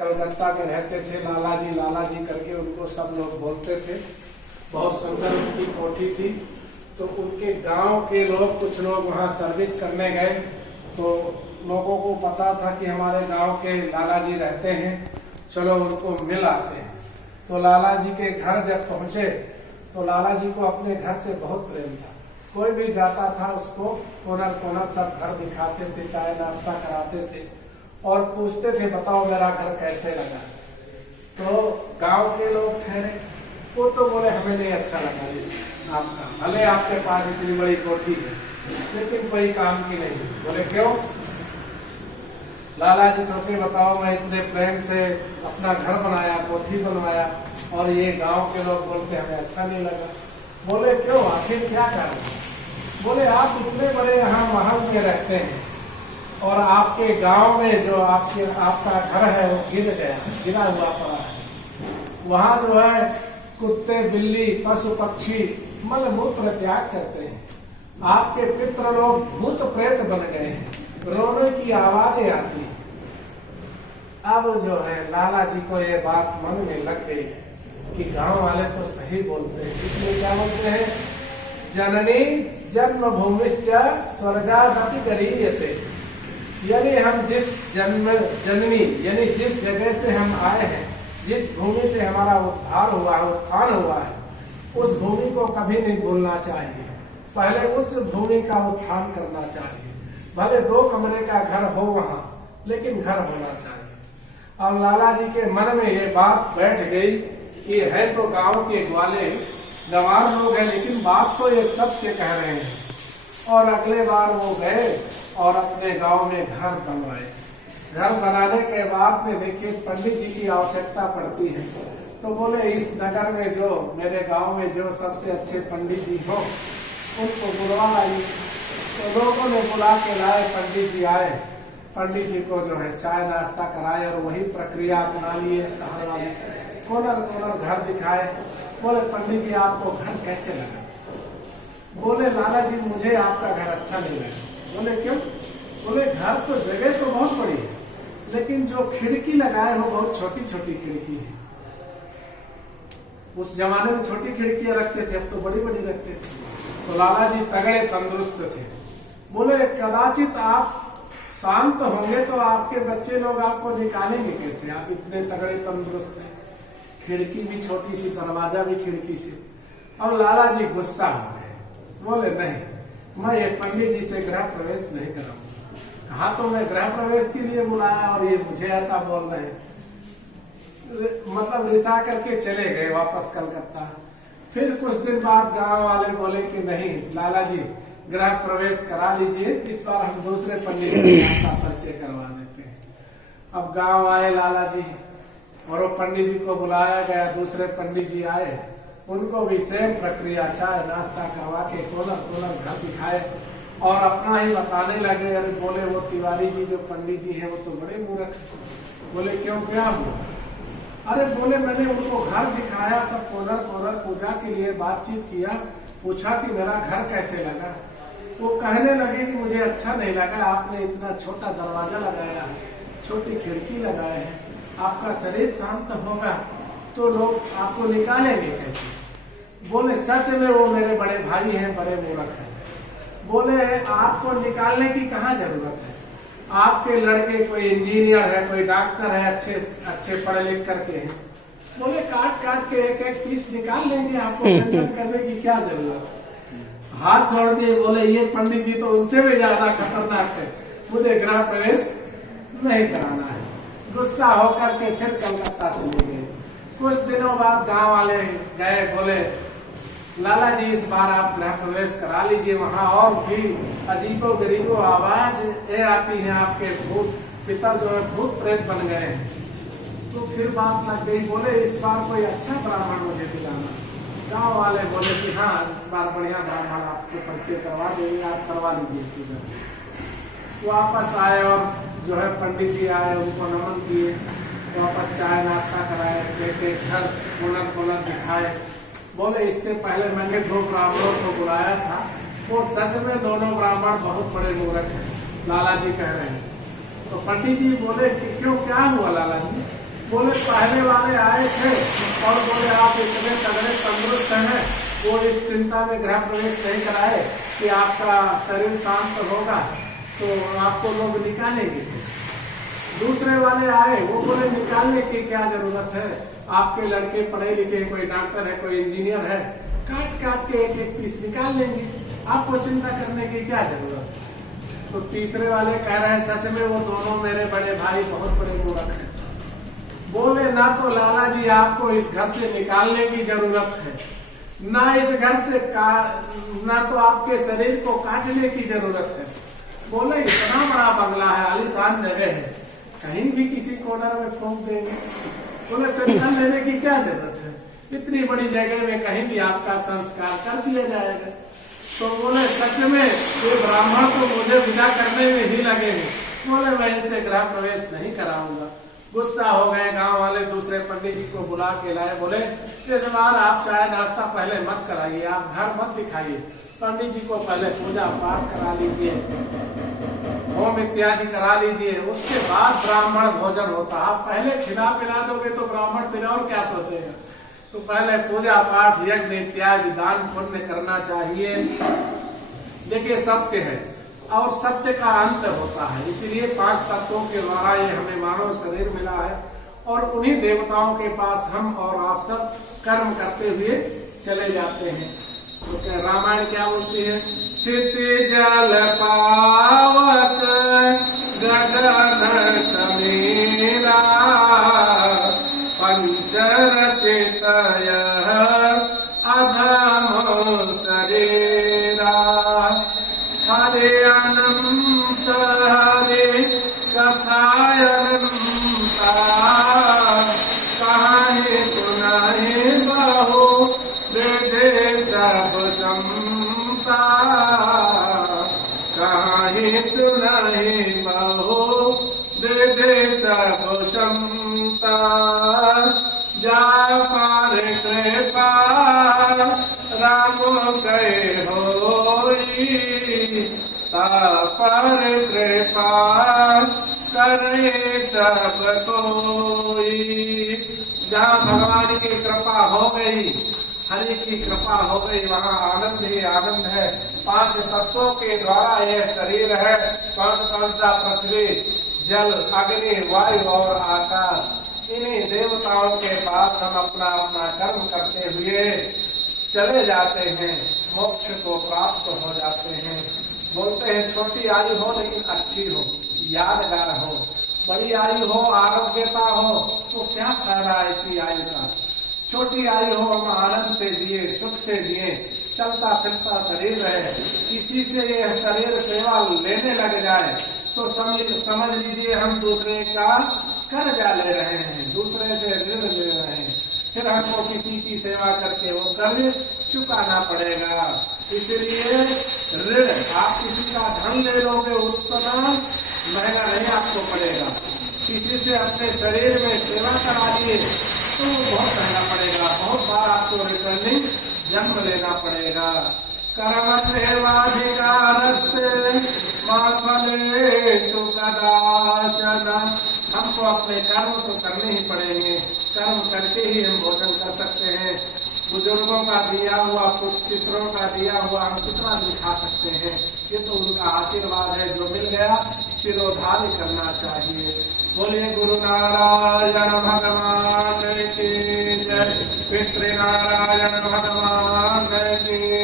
कलकत्ता में रहते थे, लाला जी करके उनको सब लोग बोलते थे। बहुत सुंदर उनकी कोठी थी। तो उनके गांव के लोग, कुछ लोग वहां सर्विस करने गए, तो लोगों को पता था कि हमारे गांव के लाला जी रहते हैं, चलो उनको मिल आते हैं। तो लाला जी के घर जब पहुंचे तो लाला जी को अपने घर से बहुत प्रेम था। कोई भी जाता था उसको कोनर कोनर सब घर दिखाते थे, चाय नाश्ता कराते थे और पूछते थे बताओ मेरा घर कैसे लगा। तो गांव के लोग ठहरे, वो तो बोले हमें नहीं अच्छा लगा आपका, भले आपके पास इतनी बड़ी कोठी है लेकिन कोई काम की नहीं। बोले क्यों? लाला जी सोचे बताओ मैं इतने प्रेम से अपना घर बनाया, कोठी बनवाया और ये गांव के लोग बोलते हमें अच्छा नहीं लगा। बोले क्यों, आखिर क्या कारण? बोले आप इतने बड़े यहाँ महल में रहते हैं और आपके गांव में जो आपका घर है वो गिरा हुआ पड़ा है। वहाँ जो है कुत्ते बिल्ली पशु पक्षी मल मूत्र त्याग करते हैं। आपके पितृ लोग भूत प्रेत बन गए हैं, रोने की आवाजें आती है। अब जो है लाला जी को ये बात मन में लग गई कि गांव वाले तो सही बोलते हैं। इसलिए क्या बोलते हैं, जननी जन्म भूमिश्च स्वर्गादपि गरीयसे, यानी हम जिस जननी यानी जिस जगह से हम आए हैं, जिस भूमि से हमारा उत्थान हुआ है, उस भूमि को कभी नहीं भूलना चाहिए। पहले उस भूमि का उत्थान करना चाहिए। भले 2 कमरे का घर हो वहां, लेकिन घर होना चाहिए। अब लाला जी के मन में ये बात बैठ गई कि है तो गांव के ग्वाले गंवार लोग हैं, लेकिन बात तो ये सत्य कह रहे हैं। और अगले बार वो गए और अपने गांव में घर बनवाए। घर बनाने के बाद में देखिए पंडित जी की आवश्यकता पड़ती है, तो बोले इस नगर में जो मेरे गांव में जो सबसे अच्छे पंडित जी हो उनको बुलवा लाइए। तो लोगों ने बुला के लाए, पंडित जी आए, पंडित जी को जो है चाय नाश्ता कराए और वही प्रक्रिया अपना लिए। शहर वाले कोनर कोनर घर दिखाए। बोले पंडित जी आपको घर कैसे लगा? बोले लाला जी मुझे आपका घर अच्छा नहीं लगा। बोले क्यों? बोले घर तो जगह तो बहुत बड़ी है, लेकिन जो खिड़की लगाए हो बहुत छोटी छोटी खिड़की है। उस जमाने में छोटी खिड़कियां रखते थे, अब तो बड़ी बड़ी रखते थे। तो लाला जी तगड़े तंदुरुस्त थे। बोले कदाचित आप शांत होंगे तो आपके बच्चे लोग आपको निकालेंगे कैसे, आप इतने तगड़े तंदुरुस्त हैं। खिड़की भी छोटी सी, दरवाजा भी खिड़की से। अब लाला जी गुस्सा हो गए। बोले नहीं, मैं ये पंडित जी से गृह प्रवेश नहीं कराऊंगा। हाँ तो मैं गृह प्रवेश के लिए बुलाया और ये मुझे ऐसा बोल रहे हैं। मतलब रिसा करके चले गए वापस कलकत्ता। फिर कुछ दिन बाद गांव वाले बोले कि नहीं लाला जी गृह प्रवेश करा लीजिए, इस बार हम दूसरे पंडित जी का परिचय करवा देते हैं। अब गांव आए लाला जी और वो पंडित जी को बुलाया गया। दूसरे पंडित जी आए, उनको भी सेम प्रक्रिया, चाय नाश्ता करवा के कोनर कोनर घर दिखाए और अपना ही बताने लगे। अरे बोले वो तिवारी जी जो पंडित जी है वो तो बड़े मूर्ख। बोले क्यों, क्या हुआ? अरे बोले मैंने उनको घर दिखाया, सब कोनर कोनर पूजा के लिए बातचीत किया, पूछा कि मेरा घर कैसे लगा। वो कहने लगे कि मुझे अच्छा नहीं लगा, आपने इतना छोटा दरवाजा लगाया है, छोटी खिड़की लगाए हैं, आपका शरीर शांत होगा तो लोग आपको निकालेंगे कैसे। बोले सच में वो मेरे बड़े भाई हैं, बड़े मूर्ख हैं। बोले आपको निकालने की कहाँ जरूरत है, आपके लड़के कोई इंजीनियर है, कोई डॉक्टर है, अच्छे पढ़े लिख करके हैं। बोले काट काट के एक एक पीस निकाल लेंगे, आपको टेंशन करने की क्या जरूरत है। हाथ जोड़ दिए। बोले ये पंडित जी तो उनसे भी ज्यादा खतरनाक है, मुझे गृह प्रवेश नहीं कराना है। गुस्सा होकर के फिर कलकत्ता चले गए। कुछ दिनों बाद गांव वाले गए, बोले लाला जी इस बार आप गृह प्रवेश करा लीजिए। वहाँ और भी अजीबो गरीबो आवाज ये आती है, आपके भूत पितर जो है भूत प्रेत बन गए हैं। तो फिर बात लग गई। बोले इस बार कोई अच्छा ब्राह्मण मुझे दिलाना। गांव वाले बोले कि हाँ इस बार बढ़िया ब्राह्मण आपको परिचय करवा देंगे, आप करवा लीजिए पूजा। वापस आए और जो है पंडित जी आए, उनको नमन किए, वापस चाय नाश्ता कराए, बेटे घर कोनर कोनर दिखाए। बोले इससे पहले मैंने 2 ब्राह्मणों को बुलाया था, वो सच में दोनों ब्राह्मण बहुत बड़े मूर्ख हैं, लाला जी कह रहे हैं। तो पंडित जी बोले कि क्यों, क्या हुआ लाला जी? बोले पहले वाले आए थे और बोले आप इतने तगड़े तंदुरुस्त हैं, वो इस चिंता में गृह प्रवेश नहीं कराए कि आपका शरीर शांत होगा तो आपको लोग निकालेंगे। दूसरे वाले आए, वो बोले निकालने की क्या जरूरत है, आपके लड़के पढ़े लिखे, कोई डॉक्टर है, कोई इंजीनियर है, काट काट के एक एक पीस निकाल लेंगे, आपको चिंता करने की क्या जरूरत है। तो तीसरे वाले कह रहे हैं सच में वो दोनों मेरे बड़े भाई बहुत बड़े मूर्ख हैं। बोले ना तो लाला जी आपको इस घर से निकालने की जरूरत है, ना इस घर से ना तो आपके शरीर को काटने की जरूरत है। बोले इतना बड़ा बंगला है, आलीशान जगह है, कहीं भी किसी कॉर्नर में फूंक देंगे। बोले टेंशन लेने की क्या जरूरत है, इतनी बड़ी जगह में कहीं भी आपका संस्कार कर दिया जाएगा। तो बोले सच में ये ब्राह्मण तो मुझे विदा करने में ही लगे हैं। बोले मैं इनसे गृह प्रवेश नहीं कराऊंगा। गुस्सा हो गए गांव वाले, दूसरे पंडित जी को बुला के लाए। बोले इस बार आप चाय नाश्ता पहले मत कराइए, आप घर मत दिखाइए, पंडित जी को पहले पूजा पाठ करा लीजिए, होम इत्यादि करा लीजिए, उसके बाद ब्राह्मण भोजन होता। आप पहले खिला पिला दोगे तो ब्राह्मण फिर और क्या सोचेगा। तो पहले पूजा पाठ यज्ञ इत्यादि दान पुण्य करना चाहिए। देखिए सत्य है और सत्य का अंत होता है, इसीलिए 5 तत्वों के द्वारा ये हमें मानव शरीर मिला है और उन्हीं देवताओं के पास हम और आप सब कर्म करते हुए चले जाते हैं। तो क्या रामायण क्या बोलती है, चित जल पावक गगन समीरा पंचरचित अधम शरीरा हरे अनंत हरे कथायनंता कहानी सुनाए बहु विधि सब समता कहानी सुनाए बहु विधि सब समता जा पार कृपा राम कहे होई ता पर कृपा करे सब कोई। जहाँ भगवान की कृपा हो गई, हरि की कृपा हो गई, वहाँ आनंद ही आनंद है। 5 तत्वों के द्वारा यह शरीर है। कौन कौन सा, पृथ्वी जल अग्नि वायु और आकाश। इन्हीं देवताओं के पास हम अपना अपना कर्म करते हुए चले जाते हैं, मोक्ष को प्राप्त हो जाते हैं। बोलते हैं छोटी आयु हो लेकिन अच्छी हो, यादगार हो, बड़ी आयु हो, आरोग्यता हो, तो क्या फायदा ऐसी आयु का। छोटी आयु हो, हम आनंद से जिए, सुख से जिए, चलता फिरता शरीर रहे। किसी से यह शरीर सेवा लेने लग जाए तो समझ लीजिए हम दूसरे का कर्जा ले रहे हैं, दूसरे से ऋण ले रहे हैं, फिर हमको किसी की सेवा करके वो कर्ज चुकाना पड़ेगा। इसलिए ऋण, आप किसी का धन ले लोगे उतना महंगा नहीं आपको पड़ेगा। किसी से अपने शरीर में सेवा करा लिए तो बहुत महंगा पड़ेगा, बहुत बार आपको रिटर्निंग जन्म लेना पड़ेगा। कर्मण्येवाधिकारस्ते मा फलेषु कदाचन। हमको अपने कर्म तो करने ही पड़ेंगे, कर्म करके ही हम भोजन कर सकते हैं। बुजुर्गों का दिया हुआ, पितरों का दिया हुआ हम कितना भी खा सकते हैं, ये तो उनका आशीर्वाद है, जो मिल गया शिरोधार्य करना चाहिए। बोलिए गुरु नारायण भगवान की जय, पितृ नारायण भगवान की